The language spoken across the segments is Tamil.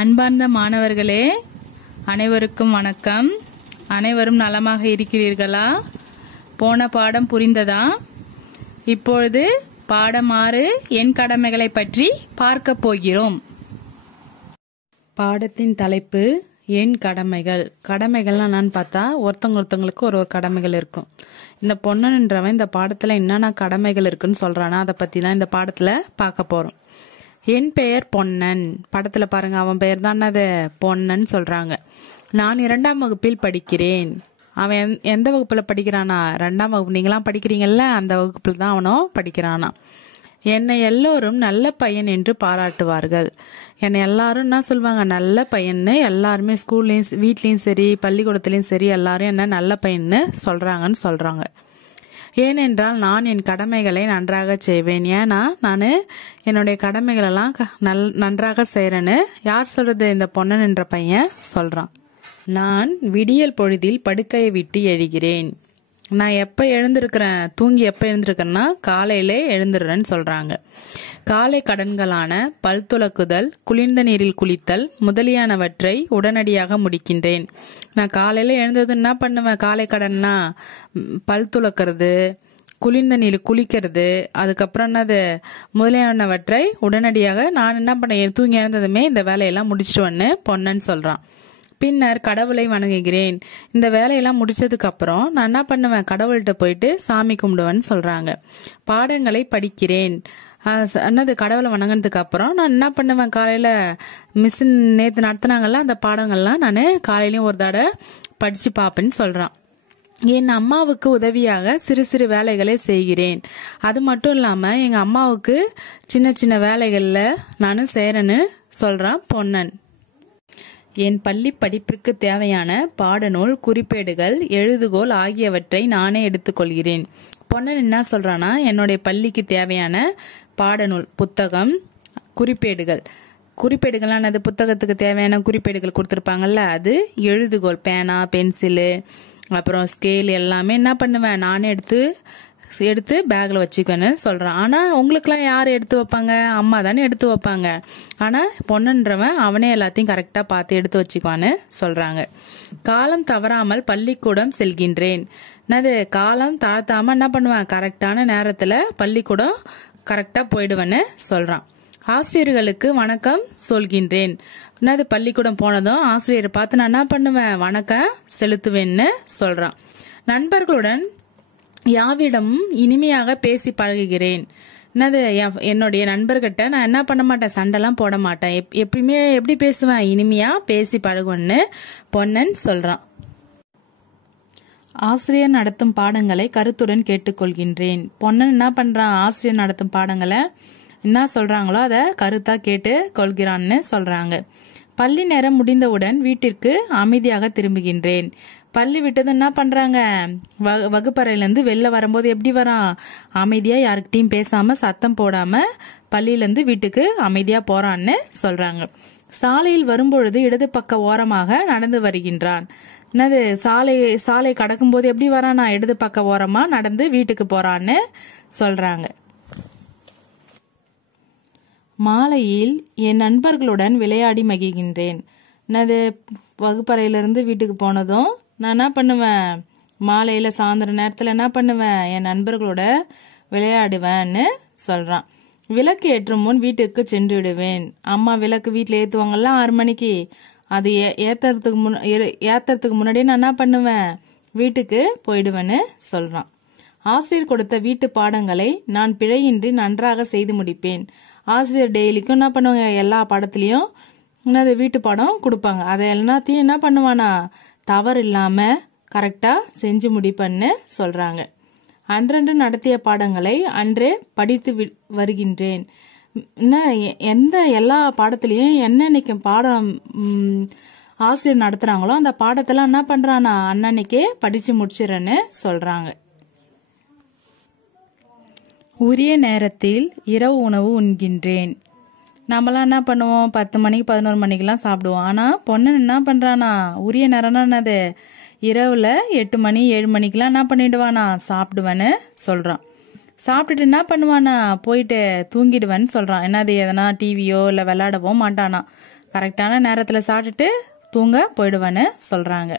அன்பார்ந்த மாணவர்களே, அனைவருக்கும் வணக்கம். அனைவரும் நலமாக இருக்கிறீர்களா? போன பாடம் புரிந்ததா? இப்பொழுது பாடம் 6 என் கடமைகளை பற்றி பார்க்க போகிறோம். பாடத்தின் தலைப்பு என் கடமைகள். கடமைகள்லாம் என்னன்னு பார்த்தா ஒருத்தவங்களுக்கு ஒரு கடமைகள் இருக்கும். இந்த பொன்னன்றவன் இந்த பாடத்துல என்னென்ன கடமைகள் இருக்குன்னு சொல்றானா அதை பத்தி தான் இந்த பாடத்துல பார்க்க போறோம். என் பெயர் பொன்னன். படத்துல பாருங்க, அவன் பெயர் தான் அது பொன்னன் சொல்றாங்க. நான் 2ஆம் வகுப்பில் படிக்கிறேன். அவன் எந்த வகுப்புல படிக்கிறானா? 2ஆம் வகுப்பு. நீங்களாம் படிக்கிறீங்கல்ல, அந்த வகுப்புல தான் அவனும் படிக்கிறானா. என்னை எல்லோரும் நல்ல பையன் என்று பாராட்டுவார்கள். என்னை எல்லாரும் என்ன சொல்லுவாங்க? நல்ல பையன்னு. எல்லாருமே ஸ்கூல்லையும் வீட்லயும் சரி பள்ளிக்கூடத்துலயும் சரி எல்லாரும் என்ன நல்ல பையன்னு சொல்றாங்கன்னு சொல்றாங்க. ஏனென்றால் நான் என் கடமைகளை நன்றாக செய்வேன். ஏன்னா நான் என்னுடைய கடமைகளெல்லாம் நன்றாக செய்யறேன்னு யார் சொல்றது? இந்த பொன்னன் என்ற பையன் சொல்றான். நான் விடியல் பொழுதில் படுக்கையை விட்டு எழுகிறேன். நான் எப்ப எழுந்திருக்கிறேன்? தூங்கி எப்ப எழுந்திருக்கிறேன்னா காலையிலே எழுந்துடுறேன்னு சொல்றாங்க. காலை கடன்களான பல் துலக்குதல், குளிர்ந்த நீரில் குளித்தல் முதலியானவற்றை உடனடியாக முடிக்கின்றேன். நான் காலையில எழுந்தது என்ன பண்ணுவேன்? காலை கடன்னா பல் துலக்கிறது, குளிர்ந்த நீர் குளிக்கிறது, அதுக்கப்புறம் என்னது முதலியானவற்றை உடனடியாக நான் என்ன பண்ணேன்? தூங்கி எழுந்ததுமே இந்த வேலையெல்லாம் முடிச்சிட்டு பொன்னன் சொல்றான். பின்னர் கடவுளை வணங்குகிறேன். இந்த வேலையெல்லாம் முடிச்சதுக்கு அப்புறம் நான் என்ன பண்ணுவேன்? கடவுள்கிட்ட போயிட்டு சாமி கும்பிடுவேன்னு சொல்றாங்க. பாடங்களை படிக்கிறேன். என்னது கடவுளை வணங்கினதுக்கு அப்புறம் நான் என்ன பண்ணுவேன்? காலையில மிஸ் நேத்து நடத்தினாங்கல்ல அந்த பாடங்கள்லாம் நான் காலையிலயும் ஒரு தடவை படிச்சு பாப்பேன்னு சொல்றான். என் அம்மாவுக்கு உதவியாக சிறு சிறு வேலைகளை செய்கிறேன். அது மட்டும் இல்லாம எங்க அம்மாவுக்கு சின்ன சின்ன வேலைகள்ல நானும் செய்யறேன்னு சொல்றான் பொன்னன். என் பள்ளி படிப்பிற்கு தேவையான பாடநூல், குறிப்பேடுகள், எழுதுகோல் ஆகியவற்றை நானே எடுத்துக்கொள்கிறேன். பொன்னன் என்ன சொல்றானா, என்னுடைய பள்ளிக்கு தேவையான பாடநூல், புத்தகம், குறிப்பேடுகள் அது புத்தகத்துக்கு தேவையான குறிப்பேடுகள் கொடுத்துருப்பாங்கல்ல, அது எழுதுகோல், பேனா, பென்சிலு, அப்புறம் ஸ்கேல் எல்லாமே என்ன பண்ணுவேன்? நானே எடுத்து பேக்ல வச்சுக்கன்னு சொல்றான். ஆனா உங்களுக்குலாம் யாரு எடுத்து வைப்பாங்க? அம்மா தானே எடுத்து வைப்பாங்க. ஆனா பொன்னன்றவன் அவனே எல்லாத்தையும் கரெக்டா பார்த்து எடுத்து வச்சுக்குவான்னு சொல்றாங்க. காலம் தவறாமல் பள்ளிக்கூடம் செல்கின்றேன். என்னது காலம் தாழ்த்தாம என்ன பண்ணுவேன்? கரெக்டான நேரத்துல பள்ளிக்கூடம் கரெக்டா போயிடுவேன்னு சொல்றான். ஆசிரியர்களுக்கு வணக்கம் சொல்கின்றேன். என்னது பள்ளிக்கூடம் போனதும் ஆசிரியரை பார்த்து நான் என்ன பண்ணுவேன்? வணக்கம் செலுத்துவேன்னு சொல்றான். நண்பர்களுடன் யாவிடமும் இனிமையாக பேசி பழகுகிறேன். என்னது என்னுடைய நண்பர்கிட்ட நான் என்ன பண்ண மாட்டேன்? சண்டைலாம் போட மாட்டேன். எப்பயுமே எப்படி பேசுவேன்? இனிமையா பேசி பழகுன்னு பொன்னன் சொல்றான். ஆசிரியர் நடத்தும் பாடங்களை கருத்துடன் கேட்டுக்கொள்கின்றேன். பொன்னன் என்ன பண்றான்? ஆசிரியர் நடத்தும் பாடங்களை என்ன சொல்றாங்களோ அதை கருத்தா கேட்டு கொள்கிறான்னு சொல்றாங்க. பள்ளி நேரம் முடிந்தவுடன் வீட்டிற்கு அமைதியாக திரும்புகின்றேன். பள்ளி விட்டதும் என்ன பண்றாங்க? வகுப்பறையில இருந்து வெளில வரும்போது எப்படி வரான்? அமைதியா யாருக்கிட்டையும் பேசாம சத்தம் போடாம பள்ளியில இருந்து வீட்டுக்கு அமைதியா போறான்னு சொல்றாங்க. சாலையில் வரும்பொழுது இடது பக்க ஓரமாக நடந்து வருகின்றான். என்னது சாலை கடக்கும் போது எப்படி வரானா? இடது பக்க ஓரமா நடந்து வீட்டுக்கு போறான்னு சொல்றாங்க. மாலையில் என் நண்பர்களுடன் விளையாடி மகிழ்கின்றேன். என்னது வகுப்பறையிலிருந்து வீட்டுக்கு போனதும் நான் என்ன பண்ணுவேன்? மாலையில சாயந்தர நேரத்துல என்ன பண்ணுவேன்? என் நண்பர்களோட விளையாடுவேன்னு சொல்றான். விளக்கு ஏற்றும் முன் வீட்டுக்கு சென்று விடுவேன். அம்மா விளக்கு வீட்டுல ஏத்துவாங்கல்ல 6 மணிக்கு, அது ஏத்துறதுக்கு முன்னாடியே நான் என்ன பண்ணுவேன்? வீட்டுக்கு போயிடுவேன்னு சொல்றான். ஆசிரியர் கொடுத்த வீட்டு பாடங்களை நான் பிழையின்றி நன்றாக செய்து முடிப்பேன். ஆசிரியர் டெய்லிக்கும் என்ன பண்ணுவாங்க? எல்லா பாடத்திலயும் என்னது வீட்டு பாடம் கொடுப்பாங்க. அதை எல்லாத்தையும் என்ன பண்ணுவானா? தவறு இல்லாம கரெக்டா செஞ்சு முடிப்பேன்னு சொல்றாங்க. அன்றன்று நடத்திய பாடங்களை அன்றே படித்து வருகின்றேன். எந்த எல்லா பாடத்திலயும் என்னன்னைக்கு பாடம் ஆசிரியர் நடத்துறாங்களோ அந்த பாடத்தெல்லாம் என்ன பண்றானா? அன்னன்னைக்கே படிச்சு முடிச்சிடறேன்னு சொல்றாங்க. உரிய நேரத்தில் இரவு உணவு உண்கின்றேன். நம்மளாம் என்ன பண்ணுவோம்? 10 மணிக்கு 11 மணிக்கெல்லாம் சாப்பிடுவோம். ஆனா பொன்னன் என்ன பண்றானா? உரிய நேரம்னா என்னது? இரவுல 8 மணி 7 மணிக்கெல்லாம் என்ன பண்ணிடுவானா? சாப்பிடுவேன்னு சொல்றான். சாப்பிட்டுட்டு என்ன பண்ணுவானா? போயிட்டு தூங்கிடுவேன்னு சொல்றான். என்னது எதனா டிவியோ இல்ல விளையாடவோ மாட்டானா. கரெக்டான நேரத்தில் சாப்பிட்டுட்டு தூங்க போயிடுவேன்னு சொல்கிறாங்க.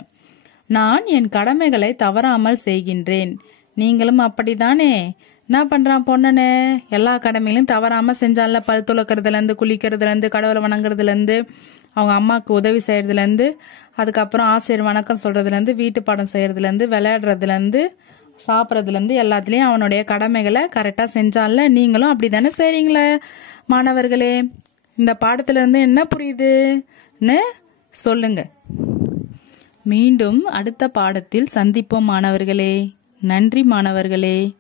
நான் என் கடமைகளை தவறாமல் செய்கின்றேன். நீங்களும் அப்படித்தானே? என்ன பண்ணுறான் பொண்ணுன்னு? எல்லா கடமைகளையும் தவறாமல் செஞ்சால. பல் துளக்கிறதுலேருந்து, குளிக்கிறதுலேருந்து, கடவுளை வணங்குறதுலேருந்து, அவங்க அம்மாவுக்கு உதவி செய்கிறதுலேருந்து, அதுக்கப்புறம் ஆசிரியர் வணக்கம் சொல்கிறதுலேருந்து, வீட்டு பாடம் செய்கிறதுலேருந்து, விளையாடுறதுலேருந்து, சாப்பிட்றதுலேருந்து எல்லாத்துலேயும் அவனுடைய கடமைகளை கரெக்டாக செஞ்சால. நீங்களும் அப்படி தானே செய்கிறீங்களே மாணவர்களே? இந்த பாடத்திலிருந்து என்ன புரியுதுன்னு சொல்லுங்க. மீண்டும் அடுத்த பாடத்தில் சந்திப்போம் மாணவர்களே. நன்றி மாணவர்களே.